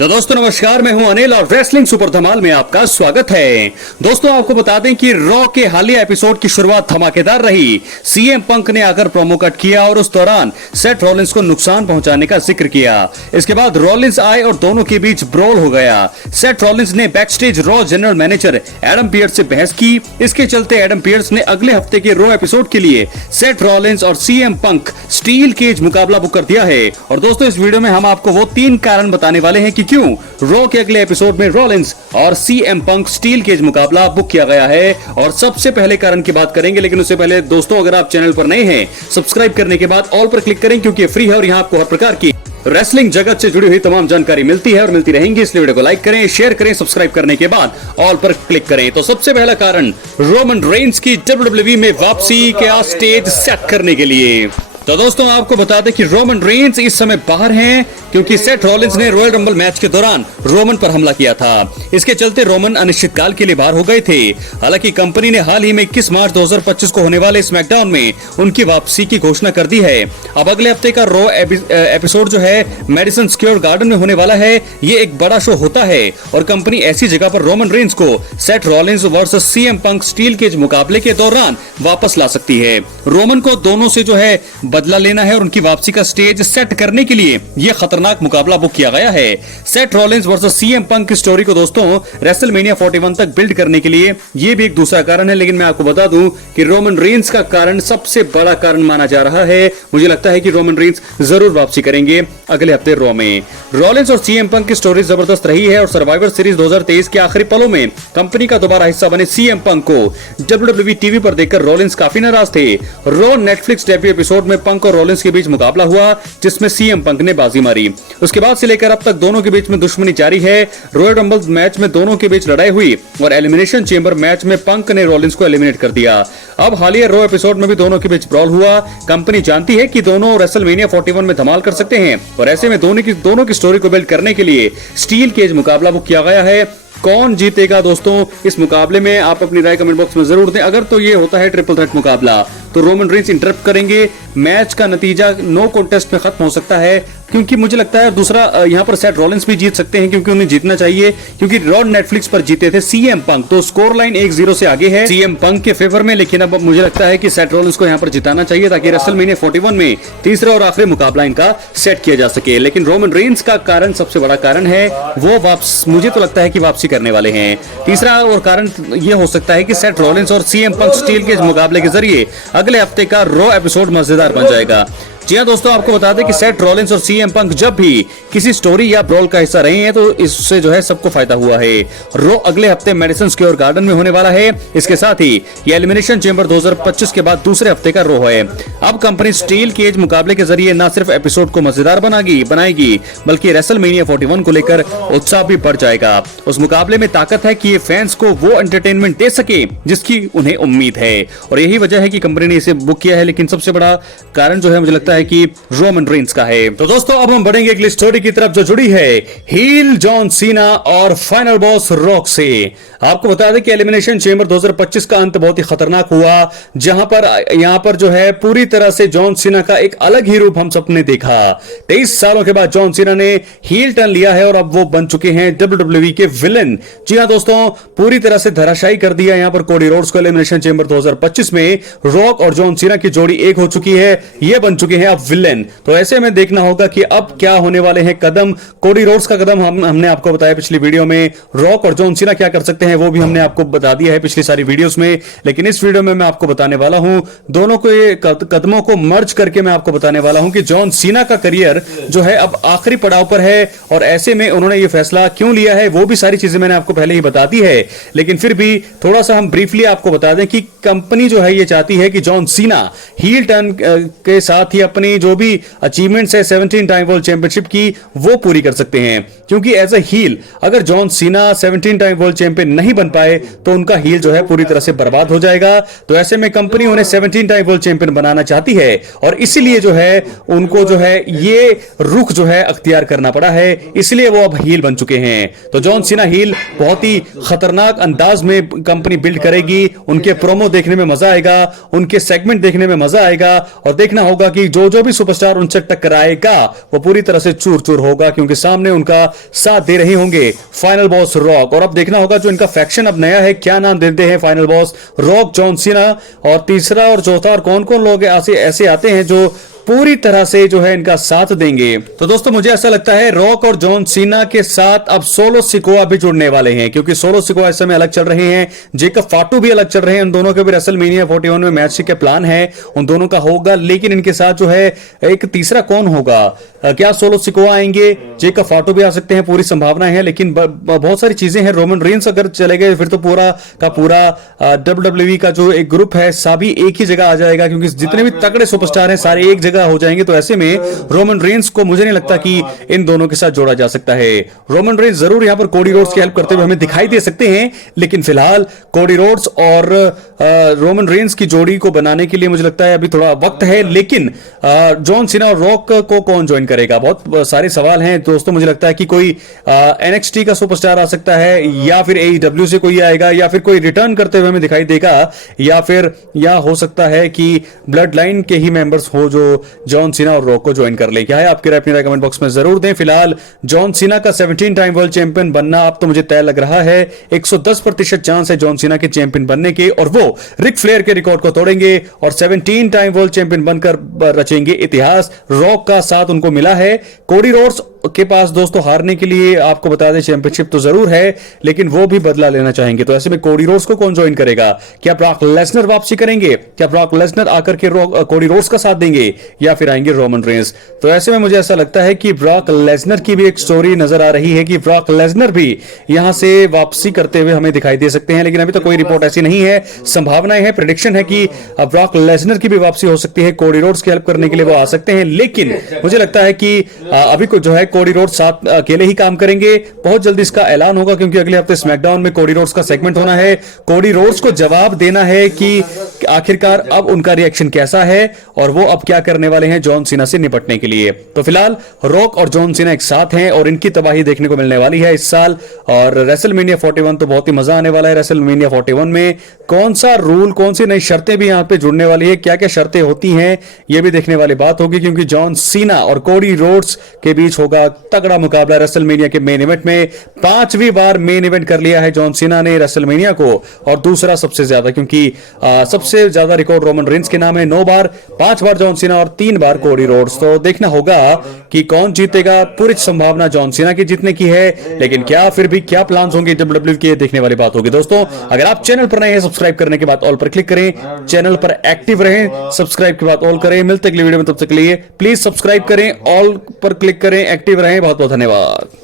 तो दोस्तों नमस्कार, मैं हूं अनिल और रेसलिंग सुपर धमाल में आपका स्वागत है। दोस्तों आपको बता दें कि रॉ के हालिया एपिसोड की शुरुआत धमाकेदार रही। सीएम पंक ने आकर प्रोमो कट किया और उस दौरान सेथ रॉलिंस को नुकसान पहुंचाने का जिक्र किया। इसके बाद रॉलिंस आए और दोनों के बीच ब्रॉल हो गया। सेथ रॉलिंस ने backstage raw general manager Adam Pearce से बहस की। इसके चलते एडम पियर्स ने अगले हफ्ते के रॉ एपिसोड के लिए सेथ रॉलिंस और सीएम पंक स्टील केज मुकाबला बुक कर दिया है। और दोस्तों इस वीडियो में हम आपको वो 3 कारण बताने वाले हैं कि क्यों रॉ के अगले एपिसोड में रॉलिंस और सीएम पंक स्टील केज मुकाबला बुक किया गया है। और सबसे पहले कारण की बात करेंगे, लेकिन उससे पहले दोस्तों अगर आप चैनल पर नए हैं, सब्सक्राइब करने के बाद ऑल पर क्लिक करें, क्योंकि ये फ्री है और यहाँ आपको हर प्रकार की रेसलिंग जगत से जुड़ी हुई तमाम जानकारी मिलती है और मिलती रहेंगी। इसलिए वीडियो को लाइक करें, शेयर करें, सब्सक्राइब करने के बाद ऑल पर क्लिक करें। तो सबसे पहला कारण रोमन रेंस की WWE में वापसी का स्टेज सेट करने के लिए। तो दोस्तों आपको बता दें कि रोमन रेंस इस समय बाहर हैं, क्योंकि सेथ रॉलिंस ने रॉयल रंबल मैच के दौरान रोमन पर हमला किया था। इसके चलते रोमन अनिश्चित काल के लिए बाहर हो गए थे। हालांकि कंपनी ने हाल ही में 21 मार्च 2025 को होने वाले स्मैकडाउन में उनकी वापसी की घोषणा कर दी है। अब अगले हफ्ते का रॉ एपिसोड जो है मैडिसन स्क्वेयर गार्डन में होने वाला है। ये एक बड़ा शो होता है और कंपनी ऐसी जगह पर रोमन रेंस को Seth Rollins versus CM Punk steel cage मुकाबले के दौरान वापस ला सकती है। रोमन को दोनों से जो है बदला लेना है और उनकी वापसी का स्टेज सेट करने के लिए यह खतरनाक मुकाबला बुक किया गया है। सेथ रॉलिंस वर्सेस सीएम पंक की स्टोरी को दोस्तों रेसलमेनिया 41 तक बिल्ड करने के लिए यह भी एक दूसरा कारण है। लेकिन मैं आपको बता दूं कि रोमन रेंस का कारण सबसे बड़ा कारण माना जा रहा है। मुझे लगता है कि रोमन रेंस जरूर वापसी करेंगे अगले हफ्ते रॉ में। रॉलिंस और सीएम पंक की स्टोरी जबरदस्त रही है और सर्वाइवर सीरीज 2023 के आखिरी पलों में कंपनी का दोबारा हिस्सा बने सीएम पंक को WWE टीवी पर देखकर रॉलिंस काफी नाराज थे। रॉ नेटफ्लिक्स डेब्यू एपिसोड में पंक और रॉलिंस के बीच मुकाबला हुआ, जिसमें सीएम पंक ने बाजी मारी। उसके बाद से लेकर अब तक दोनों के बीच में दुश्मनी जारी है। रॉयल रंबल मैच में दोनों के बीच लड़ाई हुई और एलिमिनेशन चेंबर मैच में पंक ने रॉलिंस को एलिमिनेट कर दिया। अब हालिया रॉ एपिसोड में भी दोनों के बीच ब्रॉल हुआ। कंपनी जानती है कि दोनों रेसलमेनिया 41 में धमाल कर सकते हैं और ऐसे में दोनों की स्टोरी को बिल्ड करने के लिए स्टील केज मुकाबला बुक किया गया है। कौन जीतेगा दोस्तों इस मुकाबले में, आप अपनी राय कमेंट बॉक्स में जरूर दें। अगर तो ये होता है ट्रिपल थ्रेट मुकाबला तो रोमन रेंस इंटरप्ट करेंगे। मैच का नतीजा नो कॉन्टेस्ट में खत्म हो सकता है, क्योंकि मुझे लगता है दूसरा यहाँ पर सेथ रॉलिंस भी जीत सकते हैं, क्योंकि उन्हें जीतना चाहिए, क्योंकि रॉ नेटफ्लिक्स पर जीते थे सीएम पंक। तो स्कोर लाइन 1-0 से आगे है सीएम पंक के फेवर में। लेकिन अब मुझे लगता है कि सेथ रॉलिंस को यहाँ पर जिताना चाहिए, ताकि रेसलमेनिया 41 में तीसरा और आखिरी मुकाबला इनका सेट किया जा सके। लेकिन रोमन रेंस का कारण सबसे बड़ा कारण है, वो मुझे तो लगता है कि वापसी करने वाले हैं। तीसरा और कारण ये हो सकता है कि सेथ रॉलिंस और सीएम पंक स्टील के मुकाबले के जरिए अगले हफ्ते का रॉ एपिसोड मजेदार बन जाएगा। जी हाँ दोस्तों, आपको बता दें कि सेथ रॉलिंस और सीएम पंक जब भी किसी स्टोरी या ब्रॉल का हिस्सा रहे हैं तो इससे जो है सबको फायदा हुआ है। रॉ अगले हफ्ते मैडिसन स्क्वेयर गार्डन में होने वाला है। इसके साथ ही ये एलिमिनेशन चेंबर 2025 के बाद दूसरे हफ्ते का रॉ है। अब कंपनी स्टील केज मुकाबले के जरिए न सिर्फ एपिसोड को मजेदार बनाएगी, बल्कि रेसलमेनिया 41 को लेकर उत्साह भी बढ़ जाएगा। उस मुकाबले में ताकत है कि ये फैंस को वो एंटरटेनमेंट दे सके जिसकी उन्हें उम्मीद है, और यही वजह है कि कंपनी ने इसे बुक किया है। लेकिन सबसे बड़ा कारण जो है मुझे लगता है कि रोमन रेंस का है। तो दोस्तों अब हम बढ़ेंगे अगली स्टोरी की तरफ जो जुड़ी है हील जॉन सीना और फाइनल बॉस रॉक से। आपको बता दें कि एलिमिनेशन चेंबर 2025 का अंत बहुत ही खतरनाक हुआ, जहां पर यहां पर जो है पूरी तरह से जॉन सीना का एक अलग ही रूप हम सबने देखा। 23 सालों के बाद जॉन सीना ने हील टर्न लिया है और अब वो बन चुके हैं WWE के विलन। जी हां दोस्तों, पूरी तरह से धराशायी कर दिया यहां पर कोडी रोड्स को। एलिमिनेशन चेंबर 2025 में रॉक और जॉन सीना की जोड़ी एक हो चुकी है, ये बन चुके हैं अब विलन। तो ऐसे में देखना होगा कि अब क्या होने वाले हैं कदम। कोडी रोड्स का कदम हमने आपको बताया पिछली वीडियो में। रॉक और जॉन सीना क्या कर सकते हैं वो भी हमने आपको बता दिया है पिछली सारी वीडियोस में। लेकिन इस वीडियो में मैं आपको बताने वाला हूं दोनों को कदमों को मर्ज करके मैं आपको बताने वाला हूं कि जॉन सीना का करियर जो है अब आखिरी पड़ाव पर है, और ऐसे में उन्होंने ये फैसला क्यों लिया है वो भी सारी चीजें मैंने आपको पहले ही बता दी है। लेकिन फिर भी थोड़ा सा हम ब्रीफली आपको बता दें कि कंपनी जो है ये चाहती है कि जॉन सीना हील टर्न के साथ ही अपनी जो भी अचीवमेंट्स है 17 टाइम वर्ल्ड चैंपियनशिप की वो पूरी कर सकते हैं। क्योंकि एज अ हील अगर John Cena 17 time world champion नहीं बन पाए तो उनका हील जो है पूरी तरह से बर्बाद हो जाएगा। तो ऐसे में कंपनी उन्हें 17 टाइम वर्ल्ड चैंपियन बनाना चाहती है, और इसीलिए जो है उनको जो है ये रुख जो है अख्तियार करना पड़ा है, इसलिए वो अब हील बन चुके हैं। तो जॉन सीना हील बहुत ही खतरनाक अंदाज में कंपनी बिल्ड करेगी। उनके प्रोमो देखने में मजा आएगा, उनके सेगमेंट देखने में मजा आएगा, और देखना होगा कि जो जो भी सुपरस्टार उनसे टकराएगा वो पूरी तरह से चूर चूर होगा, क्योंकि सामने उनका साथ दे रही होंगे फाइनल बॉस रॉक। और अब देखना होगा जो इनका फैक्शन अब नया है, क्या नाम देते हैं final boss rock, John Cena, और तीसरा और चौथा, और कौन कौन लोग ऐसे आते हैं जो पूरी तरह से जो है इनका साथ देंगे। तो दोस्तों मुझे ऐसा लगता है रॉक और जॉन सीना के साथ अब सोलो सिकोआ भी जुड़ने वाले हैं, क्योंकि सोलो सिकोआ इस समय अलग चल रहे हैं, जेकब फाटू भी अलग चल रहे हैं। उन दोनों के भी रेसलमेनिया 41 में मैच के प्लान है, उन दोनों का होगा। लेकिन इनके साथ जो है एक तीसरा कौन होगा, क्या सोलो सिकोआ आएंगे, जेकब फाटू भी आ सकते हैं, पूरी संभावनाएं हैं। लेकिन बहुत सारी चीजें हैं। रोमन रेंस अगर चले गए फिर तो पूरा का पूरा WWE का जो एक ग्रुप है सभी एक ही जगह आ जाएगा, क्योंकि जितने भी तगड़े सुपरस्टार हैं सारे एक जगह हो जाएंगे। तो ऐसे में रोमन रेंस को मुझे नहीं लगता कि इन दोनों के साथ जोड़ा जा सकता है। रोमन रेंस जरूर यहां पर कोडी रोड्स की हेल्प करते हुए हमें दिखाई दे सकते हैं, लेकिन फिलहाल कोडी रोड्स और रोमन रेंस की जोड़ी को बनाने के लिए मुझे लगता है अभी थोड़ा वक्त है। लेकिन जॉन सीना और रॉक को कौन ज्वाइन करेगा, बहुत सारे सवाल हैं दोस्तों। मुझे लगता है कि कोई NXT का सुपरस्टार आ सकता है, या फिर AEW से कोई आएगा, या फिर कोई रिटर्न करते हुए हमें दिखाई देगा, या हो सकता है कि ब्लड लाइन के ही मेंबर्स हो जो जॉन सीना और रॉक को ज्वाइन कर ले। क्या है आपकी राय, अपनी राय कमेंट बॉक्स में जरूर दें। फिलहाल जॉन सीना का 17 टाइम वर्ल्ड चैंपियन बनना अब तो मुझे तय लग रहा है। 110% चांस है जॉन सीना के चैंपियन बनने के, और वो रिक फ्लेयर के रिकॉर्ड को तोड़ेंगे और 17 टाइम वर्ल्ड चैंपियन बनकर रचेंगे इतिहास। रॉक का साथ उनको मिला है। कोडी रोड्स के पास दोस्तों हारने के लिए आपको बता दें चैंपियनशिप तो जरूर है, लेकिन वो भी बदला लेना चाहेंगे। तो ऐसे में कोडी रोड्स को कौन ज्वाइन करेगा, क्या ब्रॉक लेसनर वापसी करेंगे, क्या ब्रॉक लेसनर आकर के कोडी रोड्स का साथ देंगे, या फिर आएंगे रोमन रेंस। तो ऐसे में मुझे ऐसा लगता है कि ब्रॉक लेसनर की भी एक स्टोरी नजर आ रही है कि ब्रॉक लेसनर भी यहां से वापसी करते हुए हमें दिखाई दे सकते हैं, लेकिन अभी तो कोई रिपोर्ट ऐसी नहीं है। संभावनाएं है, प्रेडिक्शन है कि ब्रॉक लेसनर की भी वापसी हो सकती है, कोडी रोड्स की हेल्प करने के लिए वो आ सकते हैं। लेकिन मुझे लगता है कि अभी को जो है कोडी रोड्स साथ अकेले ही काम करेंगे। बहुत जल्दी इसका ऐलान होगा, क्योंकि अगले हफ्ते स्मैकडाउन में कोडी रोड्स का सेगमेंट होना है। कोडी रोड्स को जवाब देना है कि आखिरकार अब उनका रिएक्शन कैसा है और वो अब क्या करने वाले हैं जॉन सीना से निपटने के लिए। तो फिलहाल रॉक और जॉन सीना एक साथ हैं और इनकी तबाही देखने को मिलने वाली है इस साल। और रेसलमेनिया 41 तो बहुत ही मजा आने वाला है। रेसलमेनिया 41 में कौन सा रूल, कौन सी नई शर्तें भी यहां पे जुड़ने वाली है, क्या क्या शर्तें होती हैं, ये भी देखने वाली बात होगी, क्योंकि जॉन सीना और कोडी रोड्स के बीच होगा तगड़ा मुकाबला रेसलमेनिया के मेन इवेंट में। 5वीं बार मेन इवेंट कर लिया है जॉन सीना ने रेसलमेनिया को, और दूसरा सबसे ज्यादा, क्योंकि सबसे ज्यादा रिकॉर्ड रोमन रेंस के नाम है 9 बार, 5 बार जॉन सीना और 3 बार कोडी रोड्स। तो देखना होगा कि कौन जीतेगा। पूरी संभावना जॉन सीना की जीतने की है, लेकिन क्या फिर भी क्या प्लान्स होंगे WWE के, देखने वाली बात होगी। दोस्तों अगर आप चैनल पर नए हैं, सब्सक्राइब करने के बाद ऑल पर क्लिक करें, चैनल पर एक्टिव रहें, सब्सक्राइब के बाद ऑल करें। मिलते अगली वीडियो में, तब तक के लिए प्लीज सब्सक्राइब करें, ऑल पर क्लिक करें, एक्टिव रहें। बहुत बहुत धन्यवाद।